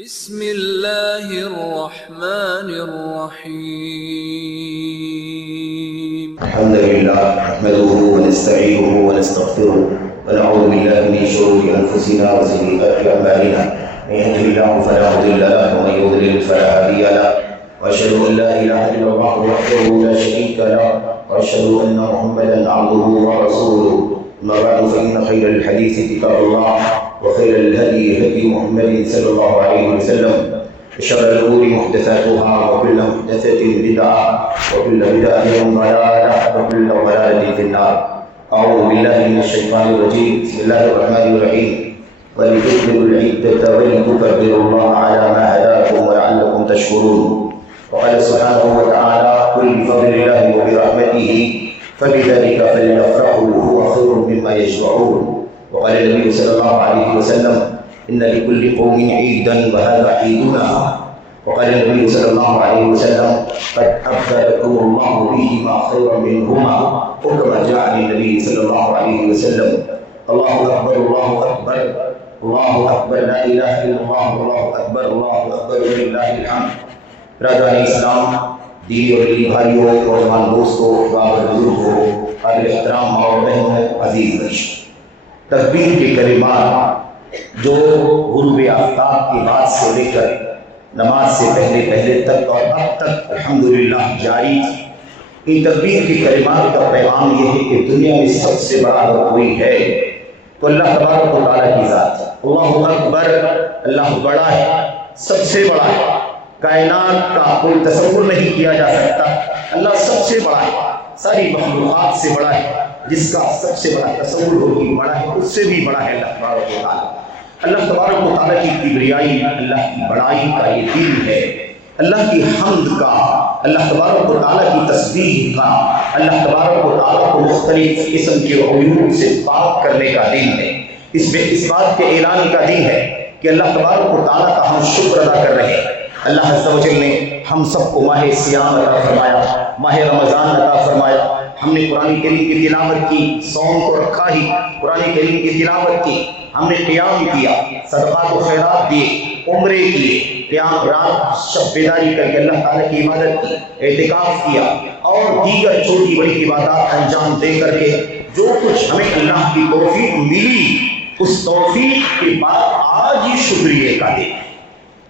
بسم اللہ الرحمن الرحیم الحمد لله نحمده ونستعينه ونستغفره ونعوذ بالله من شرور انفسنا وسيئات اعمالنا من يهده الله فلا مضل له ومن يضلل فلا هادي له واشهد ان لا اله الا الله وحده لا شريك له واشهد ان محمدا عبده ورسوله اما بعد فان خير الحديث كتاب الله وخير الهدي هدي محمد صلى الله عليه وسلم وشر الأمور محدثاتها وكل محدثة بدعة وكل بدعة ضلالة وكل ضلالة في النار. أعوذ بالله من الشيطان الرجيم. بسم الله الرحمن الرحيم. ولتكملوا العدة ولتكبروا الله على ما هداكم ولعلكم تشكرون. وقال سبحانه وتعالى: قل بفضل الله وبرحمته فبذلك فليفرحوا هو خير مما يجمعون. وقال النبي صلى الله عليه وسلم: إن لكل قوم عيدا وهذا عيدنا. وقال النبي صلى الله عليه وسلم: قد أبدلكم الله بهما خيرا منهما. وكما جاء عن النبي صلى الله عليه وسلم: الله أكبر الله أكبر الله أكبر لا إله إلا الله الله أكبر ولله الحمد. برادران اسلام، دین اور دینی بھائیوں، نوجوان دوستوں، بابر بزرگوں، قابل احترام اور بہنوں، عزیز نشین، تکبیر کے کلمات جو غروب آفتاب کی بات سے لے کر نماز سے پہلے تک اور اب تک الحمدللہ جاری تھی، ان تکبیر کے کلمات کا پیغام یہ ہے کہ دنیا میں سب سے بڑا اگر کوئی ہے تو اللہ تبارک و تعالیٰ کی ذات ہے. اللہ اکبر، اللہ بڑا ہے، سب سے بڑا ہے، کائنات کا کوئی تصور نہیں کیا جا سکتا. اللہ سب سے بڑا ہے، ساری مخلوقات سے بڑا ہے، جس کا سب سے بڑا تصور ہوگی بڑا ہے، اس سے بھی بڑا ہے اللہ تبارک و تعالیٰ. اللہ تبارک و تعالیٰ کی کبریائی، اللہ کی بڑائی کا یہ دل ہے، اللہ کی حمد کا، اللہ تبارک و تعالیٰ کی تسبیح کا، اللہ تبارک و تعالیٰ کو مختلف قسم کے عیوب سے پاک کرنے کا دن ہے. اس میں اس بات کے اعلان کا دن ہے کہ اللہ تبارک و تعالیٰ کا ہم شکر ادا کر رہے ہیں. اللہ عز و جل نے ہم سب کو ماہ سیام عطا فرمایا، ماہ رمضان عطا فرمایا. ہم نے قرآن کریم کی تلاوت کی، صوم کو رکھا ہی، قرآن کریم کی تلاوت کی، ہم نے قیام کیا، صدقات و خیرات دیے، عمرے کیے، قیام رات شب بیداری کر کے اللہ تعالیٰ کی عبادت کی، اعتکاف کیا اور دیگر چھوٹی بڑی عبادات انجام دے کر کے جو کچھ ہمیں اللہ کی توفیق ملی، اس توفیق کے بعد آج ہی شکریہ کا دن،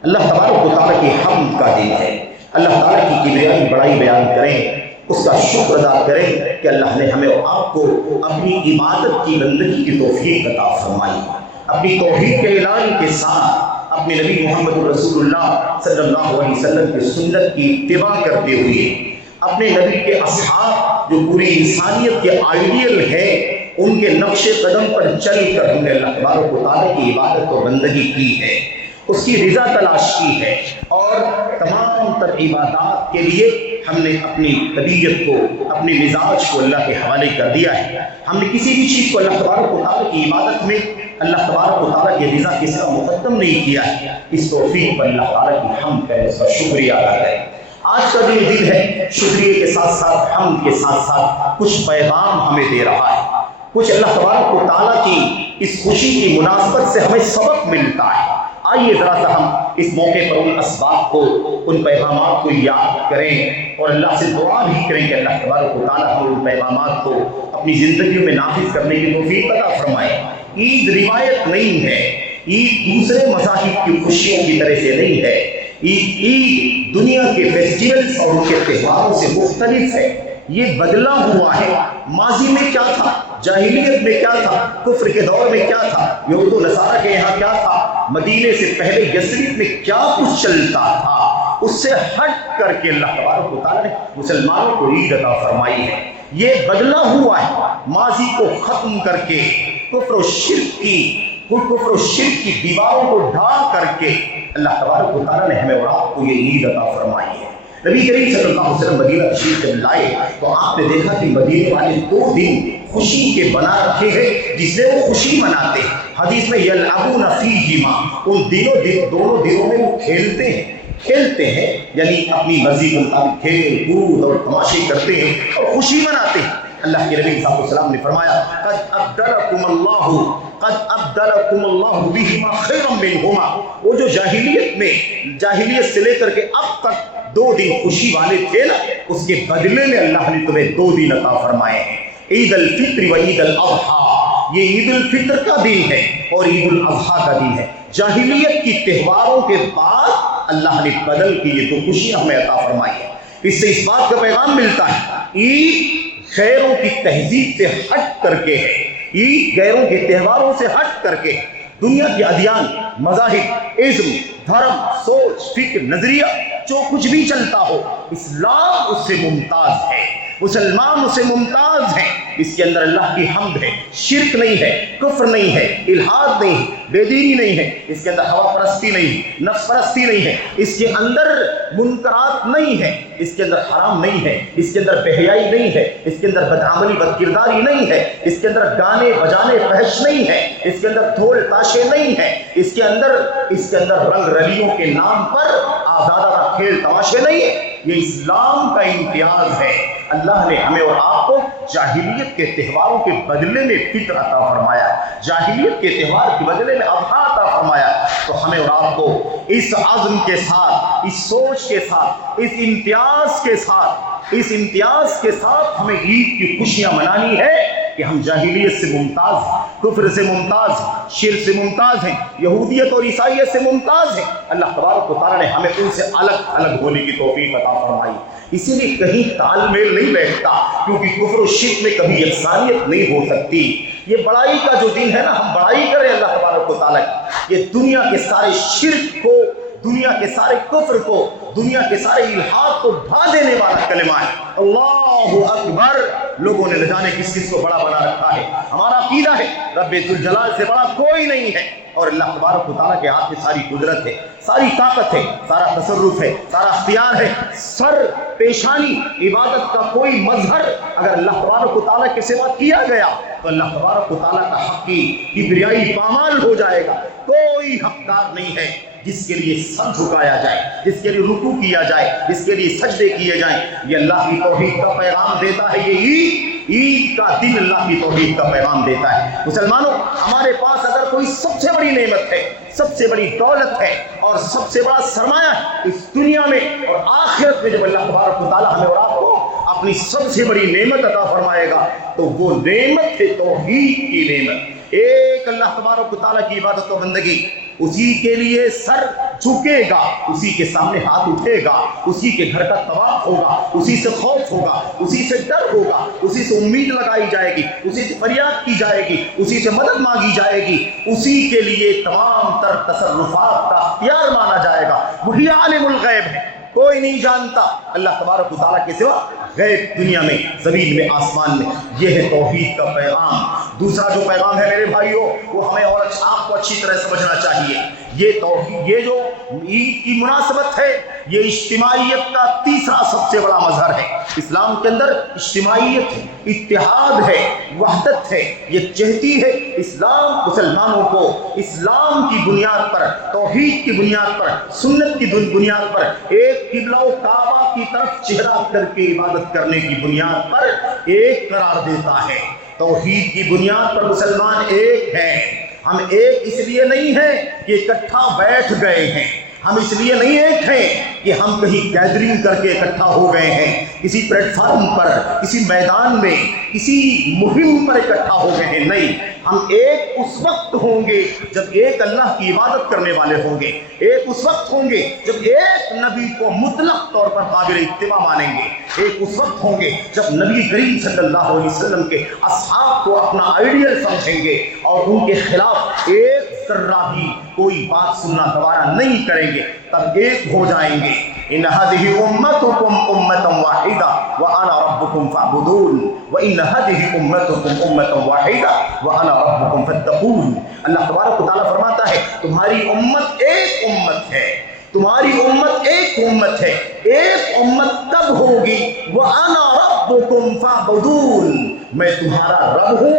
اللہ تبارک و تعالیٰ کی حمد کا دن ہے. اللہ تعالیٰ کی کبریائی بڑائی بیان کریں، اس کا شکر ادا کریں کہ اللہ نے ہمیں اور آپ کو اپنی عبادت کی بندگی کی توفیق عطا فرمائی. اپنی توحید کے اعلان کے ساتھ اپنے نبی محمد رسول اللہ صلی اللہ علیہ وسلم کی سنت کی اتباع کرتے ہوئے اپنے نبی کے اصحاب جو پوری انسانیت کے آئیڈیل ہیں ان کے نقش قدم پر چل کر ہم نے اللہ تبارک و تعالیٰ کی عبادت و بندگی کی ہے، اس کی رضا تلاش کی ہے اور تمام تر عبادات کے لیے ہم نے اپنی طبیعت کو، اپنے مزاج کو اللہ کے حوالے کر دیا ہے. ہم نے کسی بھی چیز کو اللہ تبارک و تعالیٰ کی عبادت میں اللہ تبارک و تعالیٰ کی رضا کے سوا مقدم نہیں کیا ہے. اس توفیق پر اللہ تعالیٰ کی حمد کریں، اس کا شکریہ ادا کریں. آج کا دن ہے، شکریہ کے ساتھ ساتھ حمد کے ساتھ ساتھ کچھ پیغام ہمیں دے رہا ہے، کچھ اللہ تبارک و تعالیٰ کی اس خوشی کی مناسبت سے ہمیں سبق ملتا ہے. آئیے ذرا سا ہم اس موقع پر ان اسباب کو، ان پیغامات کو یاد کریں اور اللہ سے دعا بھی کریں کہ اللہ تبارک و تعالیٰ ہم ان پیغامات کو اپنی زندگیوں میں نافذ کرنے کی توفیق عطا فرمائے. عید روایت نہیں ہے، عید دوسرے مذاہب کی خوشیوں کی طرح سے نہیں ہے. عید دنیا کے فیسٹیولز اور ان کے تہواروں سے مختلف ہے. یہ بدلا ہوا ہے. ماضی میں کیا تھا، جاہلیت میں کیا تھا، کفر کے دور میں کیا تھا، یہود و نصارہ کے یہاں کیا تھا، مدینے سے پہلے یثرب میں کیا کچھ چلتا تھا، اس سے ہٹ کر کے اللہ تبارک و تعالیٰ نے مسلمانوں کو عید عطا فرمائی ہے. یہ بدلا ہوا ہے. ماضی کو ختم کر کے کفر و شرک کی دیواروں کو ڈھا کر کے اللہ تبارک و تعالیٰ نے ہمیں اور آپ کو یہ عید عطا فرمائی ہے. نبی کریم صلی اللہ علیہ وسلم مدینہ تشریف جب لائے تو آپ نے دیکھا کہ مدینے والے 2 دن خوشی کے بنا رکھے ہیں جس میں وہ خوشی مناتے ہیں. حدیث میں یلعبون فیہما، ان دونوں دنوں میں وہ کھیلتے ہیں، یعنی اپنی مرضی کے مطابق کھیل کود اور تماشے کرتے ہیں اور خوشی مناتے ہیں. اللہ کے نبی صلی اللہ علیہ وسلم نے فرمایا قد ابدلکم اللہ بہما خیرا منہما، وہ جو جاہلیت سے لے کر کے اب تک 2 دن خوشی والے تھے نا، اس کے بدلے میں اللہ نے تمہیں 2 دن عطا فرمائے ہیں، عید الفطر و عید الاضحیٰ۔ یہ عید الفطر کا دن ہے اور عید الاضحیٰ کا دن ہے۔ جاہلیت کی تہواروں کے بعد اللہ نے بدل کی یہ 2 خوشیاں ہمیں عطا فرمائی ہیں۔ اس سے اس بات کا پیغام ملتا ہے عید غیروں کی تہذیب سے ہٹ کر کے ہے، عید غیروں کے تہواروں سے ہٹ کر کے دنیا کے ادیان، مذاہب، ازم، دھرم، سوچ، فکر، نظریہ جو کچھ بھی چلتا ہو، اسلام اس سے ممتاز ہے، مسلمان اس سے ممتاز ہیں۔ اس کے اندر اللہ کی حمد ہے، شرک نہیں ہے، کفر نہیں ہے، الحاد نہیں ہے، بے دینی نہیں ہے، اس کے اندر ہوا پرستی نہیں ہے، نفس پرستی نہیں ہے، اس کے اندر منکرات نہیں ہے، اس کے اندر حرام نہیں ہے، اس کے اندر بے حیائی نہیں ہے، اس کے اندر بدعملی بدکرداری نہیں ہے، اس کے اندر گانے بجانے فحش نہیں ہے، اس کے اندر ڈھول تاشے نہیں ہے، اس کے اندر رنگ رلیوں کے نام پر آزادانہ کھیل تماشے نہیں ہے۔ یہ اسلام کا امتیاز ہے۔ اللہ نے ہمیں اور آپ کو جاہلیت کے تہواروں کے بدلے میں فطر عطا فرمایا، جاہلیت کے تہوار کے بدلے میں اضحیٰ عطا فرمایا، تو ہمیں اور آپ کو اس عزم کے ساتھ، اس سوچ کے ساتھ، اس امتیاز کے ساتھ ہمیں عید کی خوشیاں منانی ہے کہ ہم جاہلیت سے ممتاز ہیں، کفر سے ممتاز ہیں، شرک سے ممتاز ہیں، یہودیت اور عیسائیت سے ممتاز ہیں۔ اللہ تبارک و تعالیٰ نے ہمیں ان سے الگ الگ ہونے کی توفیق عطا فرمائی۔ اسی لیے کہیں تال میل نہیں بیٹھتا، کیونکہ کفر و شرک میں کبھی یکسانیت نہیں ہو سکتی۔ یہ بڑائی کا جو دن ہے نا، ہم بڑائی کریں اللہ تبارک و تعالیٰ کی۔ یہ دنیا کے سارے شرک کو، دنیا کے سارے کفر کو، دنیا کے سارے الحاد کو بھا دینے والا کلمہ ہے، اللہ اکبر۔ لوگوں نے نہ جانے کس کس کو بڑا بنا رکھا ہے۔ ہمارا عقیدہ ہے رب ذوالجلال سے بڑا کوئی نہیں ہے، اور اللہ تبارک و تعالیٰ کے ہاتھ میں ساری قدرت ہے، ساری طاقت ہے، سارا تصرف ہے، سارا اختیار ہے۔ سر پیشانی عبادت کا کوئی مظہر اگر اللہ تبارک و تعالیٰ کے سوا کیا گیا تو اللہ تبارک و تعالیٰ کا حق کی کبریائی پامال ہو جائے گا۔ کوئی حقدار نہیں ہے جس کے لیے سر جھکایا جائے، جس کے لیے رکوع کیا جائے، جس کے لیے سجدے کیے جائیں۔ یہ اللہ کی توحید کا پیغام دیتا ہے، یہ عید کا دن اللہ کی توحید کا پیغام دیتا ہے۔ مسلمانوں، ہمارے پاس اگر کوئی سب سے بڑی نعمت ہے، سب سے بڑی دولت ہے اور سب سے بڑا سرمایہ ہے اس دنیا میں اور آخرت میں، جب اللہ تبارک و تعالیٰ ہمیں اور آپ کو اپنی سب سے بڑی نعمت عطا فرمائے گا تو وہ نعمت ہے توحید کی نعمت۔ ایک اللہ تبارک و تعالیٰ کی عبادت و بندگی، اسی کے لیے سر جھکے گا، اسی کے سامنے ہاتھ اٹھے گا، اسی کے گھر کا طواف ہوگا، اسی سے خوف ہوگا، اسی سے ڈر ہوگا، اسی سے امید لگائی جائے گی، اسی سے فریاد کی جائے گی، اسی سے مدد مانگی جائے گی، اسی کے لیے تمام تر تصرفات کا اختیار مانا جائے گا۔ وہی عالم الغیب ہے، کوئی نہیں جانتا اللہ تبارک و تعالیٰ کے سوا غیب دنیا میں، زمین میں، آسمان میں۔ یہ ہے توحید کا پیغام۔ دوسرا جو پیغام ہے میرے بھائیوں، وہ ہمیں اور آپ کو اچھی طرح سمجھنا چاہیے۔ یہ توحید، یہ جو عید کی مناسبت ہے، یہ اجتماعیت کا تیسرا سب سے بڑا مظہر ہے۔ اسلام کے اندر اجتماعیت ہے، اتحاد ہے، وحدت ہے، یکجہتی ہے۔ اسلام مسلمانوں کو اسلام کی بنیاد پر، توحید کی بنیاد پر، سنت کی بنیاد پر، ایک قبلہ و کعبہ کی طرف چہرہ کر کے عبادت کرنے کی بنیاد پر ایک قرار دیتا ہے۔ توحید کی بنیاد پر مسلمان ایک ہیں۔ ہم ایک اس لیے نہیں ہیں کہ اکٹھا بیٹھ گئے ہیں، ہم اس لیے نہیں ایک ہیں کہ ہم کہیں گیدرنگ کر کے اکٹھا ہو گئے ہیں، کسی پلیٹ فارم پر، کسی میدان میں، کسی مہم پر اکٹھا ہو گئے ہیں۔ نہیں، ہم ایک اس وقت ہوں گے جب ایک اللہ کی عبادت کرنے والے ہوں گے، ایک اس وقت ہوں گے جب ایک نبی کو مطلق طور پر قابل اتباع مانیں گے، ایک اس وقت ہوں گے جب نبی کریم صلی اللہ علیہ وسلم کے اصحاب کو اپنا آئیڈیل سمجھیں گے اور ان کے خلاف ایک ذرہ بھی کوئی بات سننا گوارا نہیں کریں گے، تب ایک ہو جائیں گے۔ ان هذه امتكم امه واحده وانا ربكم فاعبدون وان هذه امتكم امه واحده وانا ربكم فاتقون۔ اللہ تبارک و تعالیٰ فرماتا ہے تمہاری امت ایک امت ہے، تمہاری امت ایک امت ہے، ایک امت تب ہوگی وَأَنَا رَبُّكُمْ فَاعْبُدُونِ، میں تمہارا رب ہوں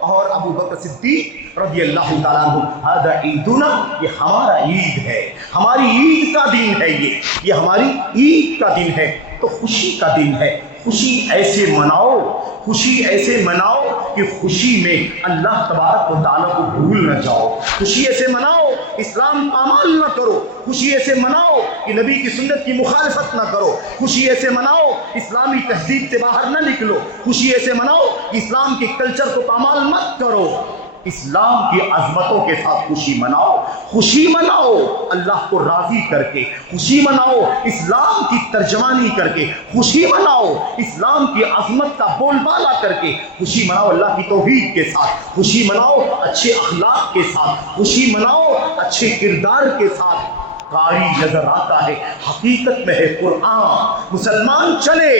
اور ابو بکر صدیق رضی اللہ تعالیٰ عنہ، ھذا عیدنا، یہ ہمارا عید ہے، ہماری عید کا دن ہے، یہ ہماری عید کا دن ہے۔ تو خوشی کا دن ہے، خوشی ایسے مناؤ، خوشی ایسے مناؤ کہ خوشی میں اللہ تبارک و تعالیٰ کو بھول نہ جاؤ، خوشی ایسے مناؤ اسلام پامال نہ کرو، خوشی ایسے مناؤ کہ نبی کی سنت کی مخالفت نہ کرو، خوشی ایسے مناؤ اسلامی تہذیب سے باہر نہ نکلو، خوشی ایسے مناؤ کہ اسلام کے کلچر کو پامال مت کرو، اسلام کی عظمتوں کے ساتھ خوشی مناؤ، خوشی مناؤ اللہ کو راضی کر کے، خوشی مناؤ اسلام کی ترجمانی کر کے، خوشی مناؤ اسلام کی عظمت کا بول بالا کر کے، خوشی مناؤ اللہ کی توحید کے ساتھ، خوشی مناؤ اچھے اخلاق کے ساتھ، خوشی مناؤ اچھے کردار کے ساتھ۔ قاری نظر آتا ہے، حقیقت میں ہے قرآن۔ مسلمان چلے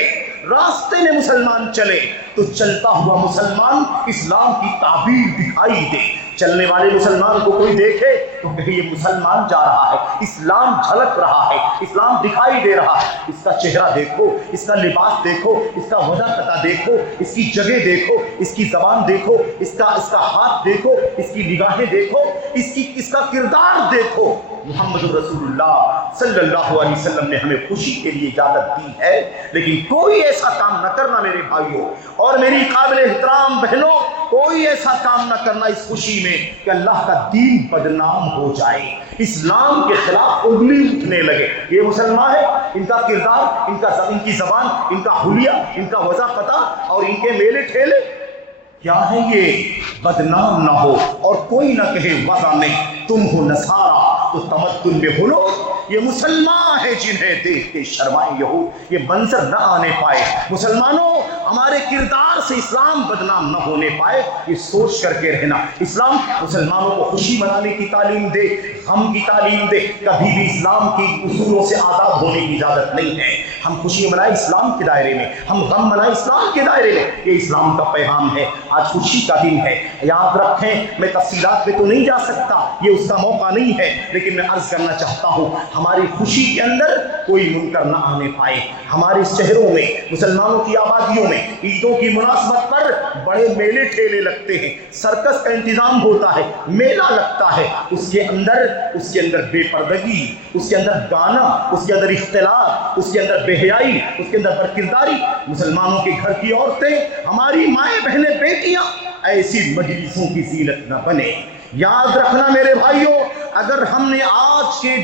راستے میں، مسلمان چلے تو چلتا ہوا مسلمان اسلام کی تعبیر دکھائی دے، چلنے والے مسلمان کو کوئی دیکھے تو کہے یہ مسلمان جا رہا ہے، اسلام جھلک رہا ہے، اسلام دکھائی دے رہا ہے، اس کا چہرہ دیکھو، اس کا لباس دیکھو، اس کا وضع قطع دیکھو، اس کی جگہ دیکھو، اس کی زبان دیکھو، اس کا ہاتھ دیکھو، اس کی نگاہیں دیکھو، اس کا کردار دیکھو۔ محمد رسول اللہ صلی اللہ علیہ وسلم نے ہمیں خوشی کے لیے اجازت دی ہے، لیکن کوئی ایسا کام نہ کرنا میرے بھائیوں اور میری قابل احترام بہنوں، کوئی ایسا کام نہ کرنا اس خوشی میں کہ اللہ کا دین بدنام ہو جائے، اسلام کے خلاف انگلی اٹھنے لگے۔ یہ مسلمان ہے، ان کا کردار، ان کی زبان، ان کا حلیہ، ان کا وضع قطع اور ان کے میلے ٹھیلے کیا ہے، یہ بدنام نہ ہو اور کوئی نہ کہے وضع میں تم ہو نصارہ تو تمدن میں بھولو، یہ مسلمان ہے جنہیں دیکھ کے شرمائے یہود، یہ منظر نہ آنے پائے۔ مسلمانوں، ہمارے کردار سے اسلام بدنام نہ ہونے پائے، یہ سوچ کر کے رہنا۔ اسلام مسلمانوں کو خوشی منانے کی تعلیم دے، غم کی تعلیم دے، کبھی بھی اسلام کی اصولوں سے آزاد ہونے کی اجازت نہیں ہے۔ ہم خوشی منائیں اسلام کے دائرے میں، ہم غم منائیں اسلام کے دائرے میں، یہ اسلام کا پیغام ہے۔ آج خوشی کا دن ہے، یاد رکھیں، میں تفصیلات پہ تو نہیں جا سکتا، یہ اس کا موقع نہیں ہے، لیکن میں عرض کرنا چاہتا ہوں ہماری خوشی کے اندر کوئی منکر نہ آنے پائے۔ ہمارے شہروں میں، مسلمانوں کی آبادیوں میں عیدوں کی مناسبت پر بڑے میلے ٹھیلے لگتے ہیں، سرکس کا انتظام ہوتا ہے، میلہ لگتا ہے، اس کے اندر بے پردگی، اس کے اندر گانا، اس کے اندر اختلاط، اس کے اندر بے حیائی، اس کے اندر بدکرداری۔ مسلمانوں کے گھر کی عورتیں، ہماری مائیں بہنیں بیٹیاں ایسی مجلسوں کی زینت نہ بنے۔ یاد رکھنا میرے بھائیوں، اگر ہم نے آج کے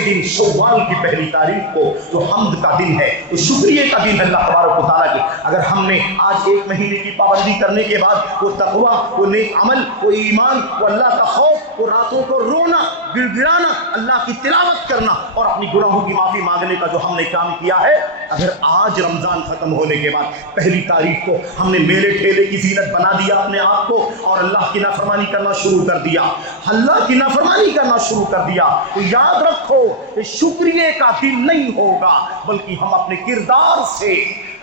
دن شوال کی پہلی تاریخ کو جو حمد کا دن ہے، جو شکریہ کا دن ہے اللہ تبارک و تعالیٰ کے، اگر ہم نے آج ایک مہینے کی پابندی کرنے کے بعد وہ تقویٰ، وہ نیک عمل، وہ ایمان، وہ اللہ کا خوف، وہ راتوں کو رونا، گڑ گڑانا، اللہ کی تلاوت کرنا اور اپنی گناہوں کی معافی مانگنے کا جو ہم نے کام کیا ہے، اگر آج رمضان ختم ہونے کے بعد پہلی تاریخ کو ہم نے میلے ٹھیلے کی زینت بنا دیا اپنے آپ کو اور اللہ کی نافرمانی کرنا شروع کر دیا، اللہ کی نافرمانی کرنا شروع کر دیا، تو یاد رکھو یہ شکریہ کا دن نہیں ہوگا، بلکہ ہم اپنے کردار سے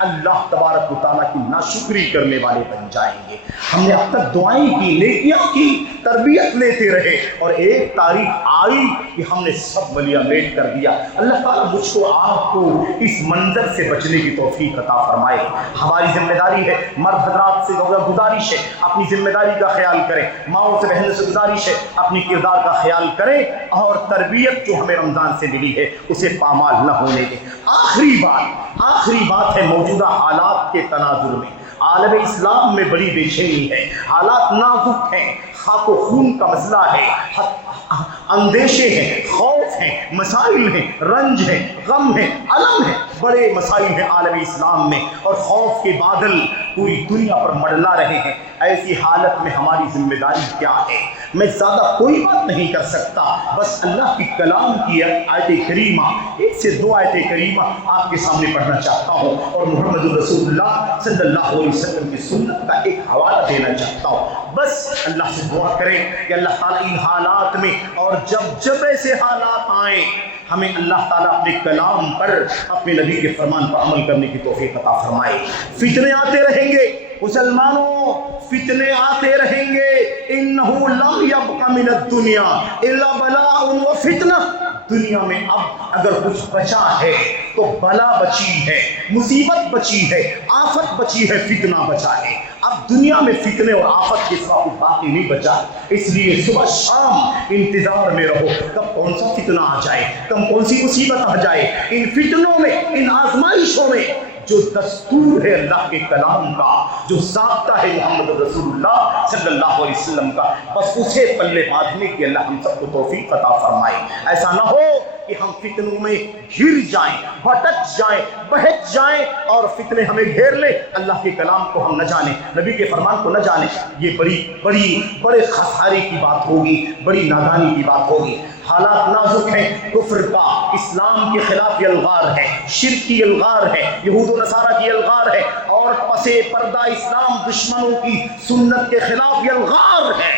اللہ تبارک و تعالیٰ کی ناشکری کرنے والے بن جائیں گے۔ ہم نے اب تک دعائیں کی، نیکیاں کی، تربیت لیتے رہے اور ایک تاریخ آئی کہ ہم نے سب بلیا میٹ کر دیا۔ اللہ تعالیٰ مجھ کو آپ کو اس منظر سے بچنے کی توفیق عطا فرمائے۔ ہماری ذمہ داری ہے، مرد حضرات سے گزارش ہے اپنی ذمہ داری کا خیال کریں، ماؤں سے بہنوں سے گزارش ہے اپنی کردار کا خیال کریں اور تربیت جو ہمیں رمضان سے ملی ہے اسے پامال نہ ہونے دیں۔ آخری بات ہے موجودہ حالات کے تناظر میں عالم اسلام میں بڑی بے چینی ہے، حالات نازک ہیں، خاک و خون کا مسئلہ ہے، اندیشے ہیں، خوف ہیں، مسائل ہیں، رنج ہیں، غم ہیں، علم ہیں، بڑے مسائل ہیں عالم اسلام میں اور خوف کے بادل پوری دنیا پر منڈلا رہے ہیں۔ ایسی حالت میں ہماری ذمہ داری کیا ہے؟ میں زیادہ کوئی بات نہیں کر سکتا، بس اللہ کی کلام کی آیت کریمہ، ایک سے دو آیت کریمہ آپ کے سامنے پڑھنا چاہتا ہوں اور محمد رسول اللہ صلی اللہ علیہ وسلم کی سنت کا ایک حوالہ دینا چاہتا ہوں۔ بس اللہ سے دعا کریں کہ اللہ تعالیٰ ان حالات میں اور جب ایسے حالات آئیں ہمیں اللہ تعالیٰ اپنے کلام پر، اپنے نبی کے فرمان پر عمل کرنے کی توفیق عطا فرمائے۔ فتنے آتے رہیں گے مسلمانوں، فتنے آتے رہیں گے، انہو لم یبق من الدنیا الا بلاء و فتنہ۔ دنیا میں اب اگر کچھ بچا ہے تو بلا بچی ہے، مصیبت بچی ہے، آفت بچی ہے، فتنہ بچا ہے۔ اب دنیا میں فتنے اور آفت کے سوا کچھ باقی نہیں بچا، اس لیے صبح شام انتظار میں رہو کب کون سا فتنہ آ جائے، کب کون سی مصیبت آ جائے۔ ان فتنوں میں، ان آزمائشوں میں جو دستور ہے اللہ کے کلام کا، جو ضابطہ ہے محمد رسول اللہ صلی اللہ علیہ وسلم کا، بس اسے پلے باندھنے کی اللہ ہم سب کو توفیق عطا فرمائے۔ ایسا نہ ہو کہ ہم فتنوں میں گر جائیں، بھٹک جائیں، بہک جائیں اور فتنے ہمیں گھیر لے، اللہ کے کلام کو ہم نہ جانیں، نبی کے فرمان کو نہ جانیں۔ یہ بڑے خسارے کی بات ہوگی، بڑی نادانی کی بات ہوگی۔ حالات نازک ہیں، کفر کا، اسلام کے خلاف یہ الغار ہے، شرک کی الغار ہے، یہود و نصارہ کی الغار ہے، اور پسے پردہ اسلام دشمنوں کی سنت کے خلاف یہ الغار ہے۔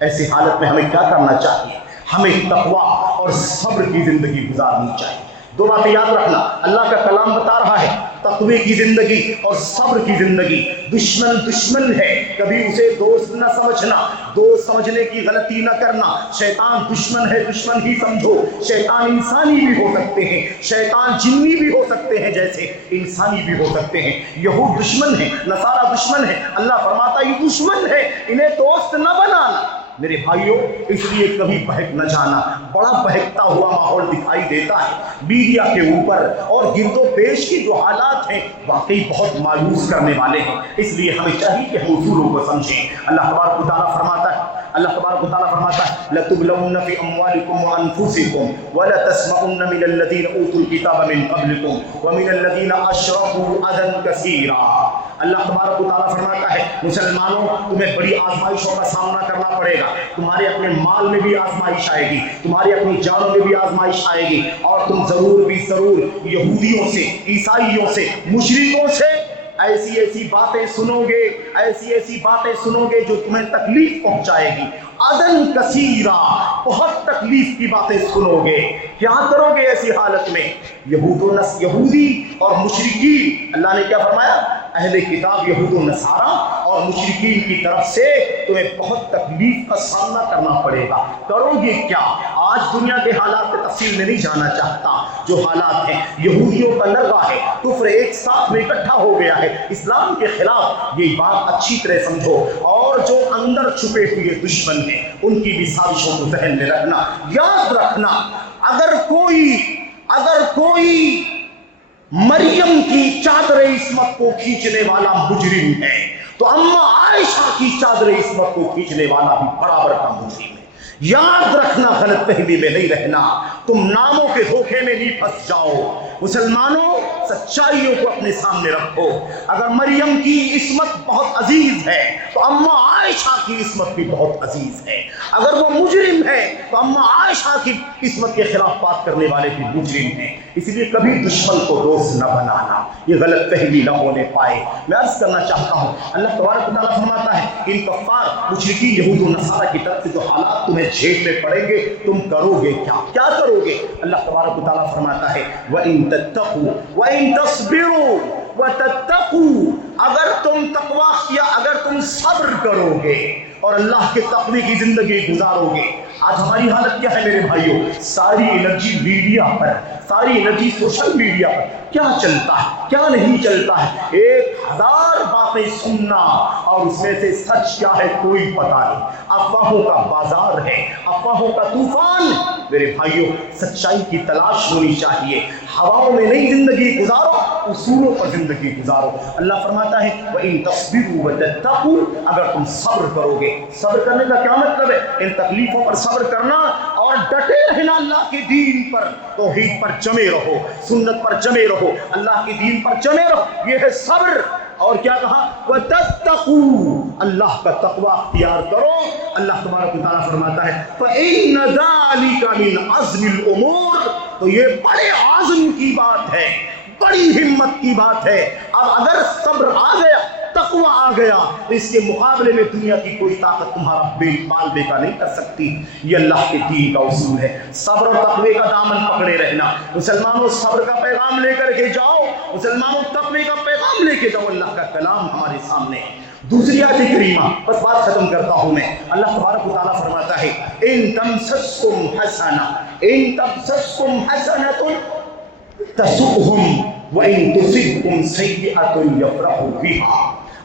ایسی حالت میں ہمیں کیا کرنا چاہیے؟ ہمیں تقویٰ اور صبر کی زندگی گزارنی چاہیے۔ دو باتیں یاد رکھنا، اللہ کا کلام بتا رہا ہے تقوی کی زندگی اور صبر کی زندگی۔ دشمن ہے، کبھی اسے دوست نہ سمجھنا، دوست سمجھنے کی غلطی نہ کرنا۔ شیطان دشمن ہے، دشمن ہی سمجھو۔ شیطان انسانی بھی ہو سکتے ہیں، شیطان جنی بھی ہو سکتے ہیں، جیسے انسانی بھی ہو سکتے ہیں۔ یہود دشمن ہے، نصارہ دشمن ہے، اللہ فرماتا ہے یہ دشمن ہے، انہیں دوست نہ بنانا۔ میرے بھائیوں، اس لیے کبھی بہک نہ جانا۔ بڑا بہکتا ہوا ماحول دکھائی دیتا ہے میڈیا کے اوپر، اور گرد و پیش کی جو حالات ہیں واقعی بہت مایوس کرنے والے ہیں۔ اس لیے ہمیں چاہیے کہ ہم اصولوں کو سمجھیں۔ اللہ تبارک و تعالیٰ فرماتا ہے لَتُبْلَوُنَّ فِي أَمْوَالِكُمْ وَأَنفُسِكُمْ وَلَتَسْمَعُنَّ مِنَ الَّذِينَ أُوتُوا الْكِتَابَ مِنْ قَبْلِكُمْ وَمِنَ الَّذِينَ أَشْرَكُوا أَذًى كَثِيرًا۔ اللہ تبارک و تعالیٰ فرماتا ہے مسلمانوں، تمہیں بڑی آزمائشوں کا سامنا کرنا پڑے گا۔ تمہارے اپنے مال میں بھی آزمائش آئے گی، تمہاری اپنی جانوں میں بھی آزمائش آئے گی، اور تم ضرور یہودیوں سے، عیسائیوں سے، مشرکوں سے ایسی باتیں سنو گے جو تمہیں تکلیف پہنچائے گی۔ اذن کثیرہ، بہت تکلیف کی باتیں سنو گے۔ کیا کرو گے ایسی حالت میں؟ یہودی اور مشرکین، اللہ نے کیا فرمایا؟ اہل کتاب یہود و نصارہ اور مشرکین کی طرف سے تمہیں بہت تکلیف کا سامنا کرنا پڑے گا۔ کرو گے کیا؟ آج دنیا کے حالات کے تفصیل میں نہیں جانا چاہتا۔ جو حالات ہیں، یہودیوں کا لرغہ ہے، کفر ایک ساتھ میں اکٹھا ہو گیا ہے اسلام کے خلاف۔ یہ بات اچھی طرح سمجھو، اور جو اندر چھپے ہوئے دشمن ہیں ان کی بھی سازشوں کو ذہن میں رکھنا۔ یاد رکھنا، اگر کوئی مریم کی چادر عصمت کو کھینچنے والا مجرم ہے تو اماں عائشہ کی چادر عصمت کو کھینچنے والا بھی برابر کا مجرم ہے۔ یاد رکھنا، غلط فہمی میں نہیں رہنا، تم ناموں کے دھوکے میں نہیں پھنس جاؤ۔ مسلمانوں، سچائیوں کو اپنے سامنے رکھو۔ اگر مریم کی عصمت بہت عزیز ہے تو اماں عائشہ کی عصمت بھی بہت عزیز ہے۔ اگر وہ مجرم ہے تو اماں عائشہ کی عصمت کے خلاف بات کرنے والے بھی مجرم ہیں۔ اس لیے کبھی دشمن کو دوست نہ بنانا، یہ غلط فہمی نہ ہونے پائے۔ میں عرض کرنا چاہتا ہوں، اللہ تبارک و تعالیٰ فرماتا ہے ان کفار مشرکین یہود و نصارہ کی طرف سے جو حالات تمہیں جھیلنے پڑیں گے، تم کرو گے کیا کرو گے؟ اللہ تبارک و تعالیٰ فرماتا ہے وَإِن تَتَّقُوا وَإِن تَصْبِرُوا وَتَتَّقُوا، اگر تم تقویٰ کیا، اگر تم صبر کرو گے اور اللہ کے تقوی کی زندگی گزارو گے۔ آج ہماری حالت کیا ہے میرے بھائیوں؟ ساری انرجی میڈیا پر، ساری انرجی سوشل میڈیا پر۔ کیا چلتا ہے، کیا نہیں چلتا ہے؟ 1000 باتیں سننا، اور اس میں سے سچ کیا ہے کوئی پتہ نہیں۔ افواہوں کا بازار ہے، افواہوں کا طوفان۔ میرے بھائیوں، سچائی کی تلاش ہونی چاہیے۔ ہواؤں میں نہیں زندگی گزارو، اصولوں پر زندگی گزارو۔ اللہ فرماتا ہے وَإِن تَصْبِرُوا وَتَتَّقُوا، اگر تم صبر کرو گے۔ صبر کرنے کا کیا مطلب ہے؟ ان تکلیفوں پر صبر کرنا اور ڈٹے رہنا اللہ کے دین پر، توحید پر جمے رہو، سنت پر جمے رہو، اللہ کے دین پر جمے رہو، یہ ہے صبر۔ اور کیا کہا؟ وَتَتَّقُوا، اللہ کا تقوی اختیار کرو۔ اللہ تبارک و تعالیٰ فرماتا ہے فَإِنَّ ذَلِكَ مِنْ عَزْمِ الْأُمُورِ، تو یہ بڑے عزم کی بات ہے، بڑی ہمت کی بات ہے۔ اب اگر صبر آ گیا، تقوی آ گیا، تو اس کے مقابلے میں دنیا کی کوئی طاقت تمہارا بال بیکا نہیں کر سکتی۔ یہ اللہ کے دین کا اصول ہے۔ صبر اور تقوی کا دامن پکڑے رہنا۔ مسلمانوں، صبر کا پیغام لے کر کے جاؤ، مسلمانوں تقوی کا پیغام لے کے جاؤ۔ اللہ کا کلام ہمارے سامنے ہے۔ دوسری آیت کریمہ، بس بات ختم کرتا ہوں میں۔ اللہ تبارک و تعالیٰ فرماتا ہے ان تمسسکم حسنۃ تسؤہم وَإِن تُصِبْكُمْ سَيِّئَةٌ يَفْرَحُوا بِهَا،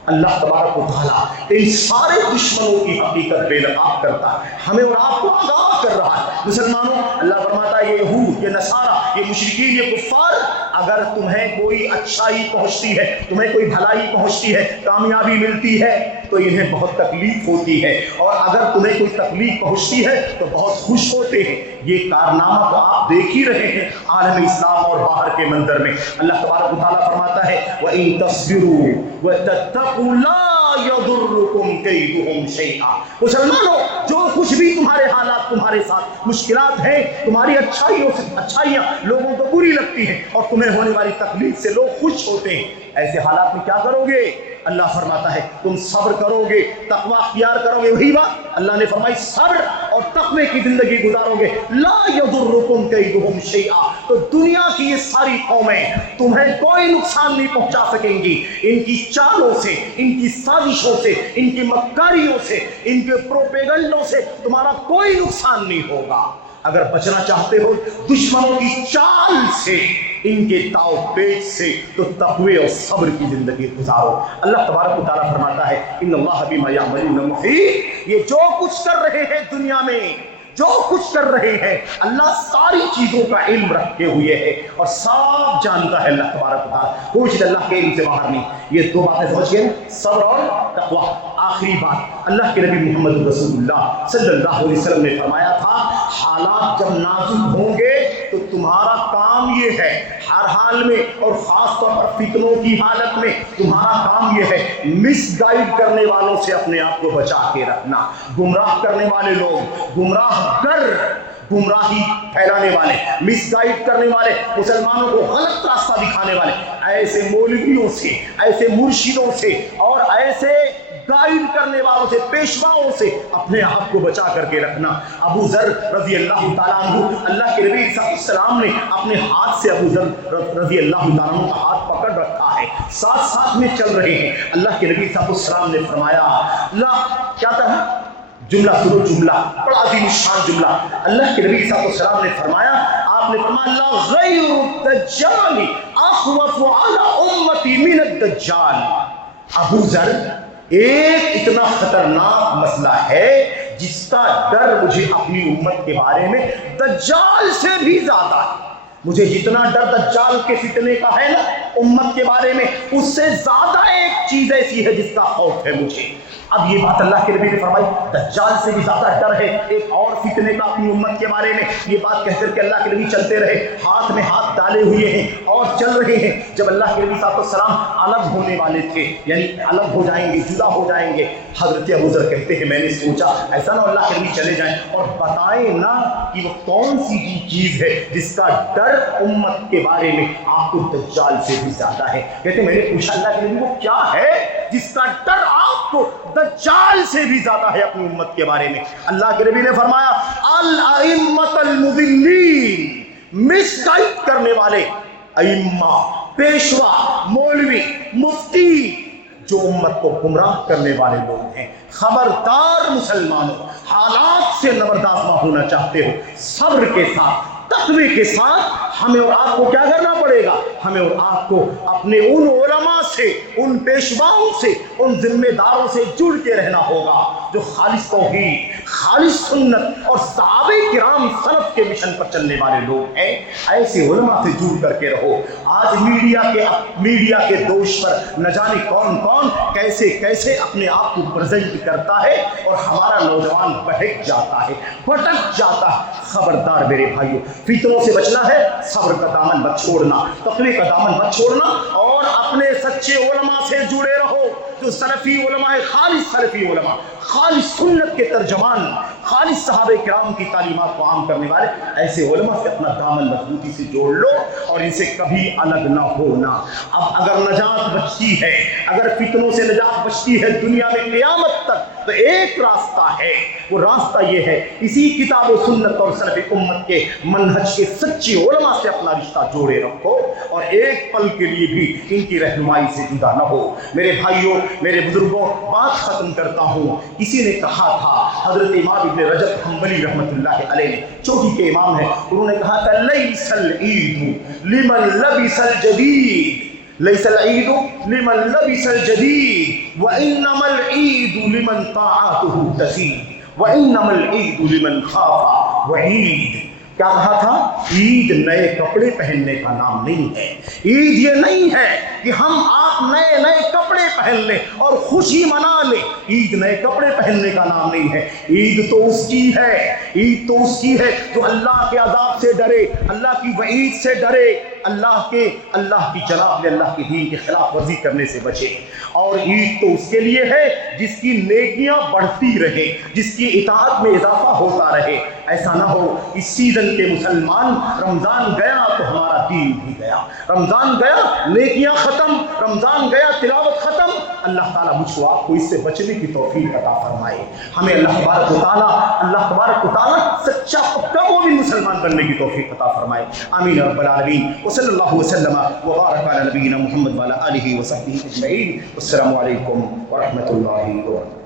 اللہ تبارک و تعالیٰ ان سارے دشمنوں کی حقیقت بے نقاب کرتا ہے، ہمیں اور آپ کو آگاہ کر رہا ہے۔ مسلمانوں، اللہ فرماتا ہے یہ یہود، یہ نصارہ، یہ مشرکین، یہ کفار، اگر تمہیں کوئی اچھائی پہنچتی ہے، تمہیں کوئی بھلائی پہنچتی ہے، کامیابی ملتی ہے تو انہیں بہت تکلیف ہوتی ہے، اور اگر تمہیں کوئی تکلیف پہنچتی ہے تو بہت خوش ہوتے ہیں۔ یہ کارنامہ تو آپ دیکھ ہی رہے ہیں عالم اسلام اور باہر کے منظر میں۔ اللہ تبارک و تعالیٰ فرماتا ہے وَإِن تَصْبِرُوا وَتَتَّقُوا لَا يَضُرُّكُمْ كَيْدُهُمْ شَيْئًا۔ مسلمانوں، جو کچھ بھی تمہارے حالات، تمہارے ساتھ مشکلات ہیں، تمہاری اچھائیاں لوگوں کو بری لگتی ہیں اور تمہیں ہونے والی تکلیف سے لوگ خوش ہوتے ہیں، ایسے حالات میں کیا کرو گے؟ اللہ فرماتا ہے تم صبر کرو گے، تقوی اختیار کرو گے۔ وہی بات اللہ نے فرمائی، صبر اور تقوی کی زندگی گزارو گے، لا یضرکم کیدہم شیئا، تو دنیا کی یہ ساری قومیں تمہیں کوئی نقصان نہیں پہنچا سکیں گی۔ ان کی چالوں سے، ان کی سازشوں سے، ان کی مکاریوں سے، ان کے پروپیگنڈوں سے تمہارا کوئی نقصان نہیں ہوگا۔ اگر بچنا چاہتے ہو دشمنوں کی چال سے، ان کے تاؤ پیچ سے، تو تقوی اور صبر کی زندگی گزارو۔ اللہ تبارک و تعالیٰ فرماتا ہے ان اللہ بما یعملون محیط، یہ جو کچھ کر رہے ہیں دنیا میں، جو کچھ کر رہے ہیں، اللہ ساری چیزوں کا علم رکھے ہوئے ہے اور صاف جانتا ہے اللہ تبارک و تعالیٰ، کوئی چیز اللہ کے علم سے باہر نہیں۔ یہ دو باتیں سمجھ گئے، صبر اور تقوی۔ آخری بات، اللہ کے نبی محمد رسول اللہ صلی اللہ علیہ وسلم نے فرمایا تھا حالات جب نازک ہوں گے تو تمہارا کام یہ ہے ہر حال میں، اور خاص طور پر فتنوں کی حالت میں تمہارا کام یہ ہے مس گائیڈ کرنے والوں سے اپنے آپ کو بچا کے رکھنا۔ گمراہ کرنے والے لوگ، گمراہی پھیلانے والے، مس گائیڈ کرنے والے، مسلمانوں کو غلط راستہ دکھانے والے، ایسے مولویوں سے، ایسے مرشدوں سے اور ایسے گائیڈ کرنے والوں سے، پیشواؤں سے اپنے آپ کو بچا کر کے رکھنا۔ ابو ذر رضی اللہ تعالیٰ عنہ، اللہ کے نبی صلی اللہ علیہ وسلم نے اپنے ہاتھ سے ابو ذر رضی اللہ تعالیٰ عنہ کا ہاتھ پکڑ رکھا ہے، ساتھ ساتھ میں چل رہے ہیں۔ اللہ کے نبی صلی اللہ علیہ وسلم نے فرمایا، اللہ کیا تھا جملہ، سنو جملہ، بڑا عظیم شان جملہ۔ اللہ کے نبی صلی اللہ علیہ وسلم نے فرمایا، آپ نے فرمایا اللہ غیر الدجال اخوف علی امتی من الدجال۔ ابو ذر، ایک اتنا خطرناک مسئلہ ہے جس کا ڈر مجھے اپنی امت کے بارے میں دجال سے بھی زیادہ ہے۔ مجھے جتنا ڈر دجال کے فتنے کا ہے نا امت کے بارے میں، اس سے زیادہ ایک چیز ایسی ہے جس کا خوف ہے مجھے۔ اب یہ بات اللہ کے نبی نے فرمائی، دجال سے بھی زیادہ ڈر ہے ایک اور فتنے کا اپنی امت کے بارے میں۔ یہ بات کہہ کر کے اللہ کے نبی چلتے رہے، ہاتھ میں ہاتھ ڈالے ہوئے ہیں اور چل رہے ہیں۔ جب اللہ کے نبی صلی اللہ علیہ وسلم الگ ہونے والے تھے، یعنی الگ ہو جائیں گے، جدا ہو جائیں گے، حضرت ابو ذر کہتے ہیں میں نے سوچا ایسا نہ اللہ کے نبی چلے جائیں اور بتائیں نہ کہ وہ کون سی چیز ہے جس کا ڈر امت کے بارے میں آپ کو دجال سے بھی زیادہ ہے۔ کہتے میں نے پوچھا اللہ کے نبی وہ کیا ہے جس کا ڈر آپ کو دجال سے بھی زیادہ ہے اپنی امت کے بارے میں؟ اللہ کے نبی نے فرمایا الائمۃ المضلین، مس گائیڈ کرنے والے ائمہ، پیشوا، مولوی، مفتی، جو امت کو گمراہ کرنے والے لوگ ہیں۔ خبردار مسلمانوں، حالات سے نبرداز نہ ہونا چاہتے ہو، صبر کے ساتھ، تقوی کے ساتھ ہمیں اور آپ کو کیا کرنا پڑے گا؟ ہمیں اور آپ کو اپنے ان علماء سے، ان پیشواؤں سے، ان ذمہ داروں سے جڑ کے رہنا ہوگا جو خالص توحید، خالص سنت اور صحابہ کرام سلف کے مشن پر چلنے والے لوگ ہیں۔ ایسے علماء سے جڑ کر کے رہو۔ آج میڈیا کے دوش پر نہ جانے کون کون کیسے کیسے اپنے آپ کو پریزنٹ کرتا ہے اور ہمارا نوجوان بہک جاتا ہے، بھٹک جاتا ہے۔ خبردار میرے بھائیوں، فتنوں سے بچنا ہے، صبر کا دامن مت چھوڑنا، تقوی کا دامن مت چھوڑنا، اور اپنے سچے علماء سے جڑے رہو جو سلفی علماء ہے، خالص سلفی علماء، خالص سنت کے ترجمان، خالص صحابہ کرام کی تعلیمات کو عام کرنے والے ایسے علماء سے اپنا دامن مضبوطی سے جوڑ لو اور ان سے کبھی الگ نہ ہونا۔ اب اگر نجات بچتی ہے، اگر فتنوں سے نجات بچتی ہے دنیا میں قیامت تک، تو ایک راستہ ہے، وہ راستہ یہ ہے اسی کتاب و سنت اور سلف امت کے منہج کے سچے علماء سے اپنا رشتہ جوڑے رکھو اور ایک پل کے لیے بھی ان کی رہنمائی سے جدا نہ ہو۔ میرے بھائیوں، میرے بزرگوں، بات ختم کرتا ہوں۔ کسی نے کہا تھا، حضرت امام ابن رجب حنبلی رحمۃ اللہ علیہ چوٹی کے امام ہیں، انہوں نے کہا تھا لیس العید لمن لبس الجدید، لیس العید لمن لبس الجدید وانما العید لمن طاعته تزید وانما العید لمن خاف وعید۔ کیا کہا تھا؟ عید نئے کپڑے پہننے کا نام نہیں ہے۔ عید یہ نہیں ہے کہ ہم آپ نئے نئے کپڑے پہن لیں اور خوشی منا لیں۔ عید نئے کپڑے پہننے کا نام نہیں ہے۔ عید تو اس کی ہے، عید تو اس کی ہے جو اللہ کے عذاب سے ڈرے، اللہ کی وعید سے ڈرے، اللہ کی جناب میں اللہ کے دین کی خلاف ورزی کرنے سے بچے۔ اور عید تو اس کے لیے ہے جس کی نیکیاں بڑھتی رہے، جس کی اطاعت میں اضافہ ہوتا رہے۔ ایسا نہ ہو اس سیزن کے مسلمان رمضان گیا تو ہمارا دین بھی گیا، رمضان گیا نیکیاں ختم، رمضان گیا تلاوت ختم۔ اللہ تعالیٰ مجھ کو آپ کو اس سے بچنے کی توفیق عطا فرمائے۔ ہمیں اللہ تبارک و تعالیٰ سچا پکا مومن مسلمان بننے کی توفیق عطا فرمائے۔ آمین رب العالمین۔ وصلی اللہ وسلم وبارک علی نبینا محمد وعلی آلہ وصحبہ اجمعین۔ السلام علیکم ورحمۃ اللہ وبرکاتہ۔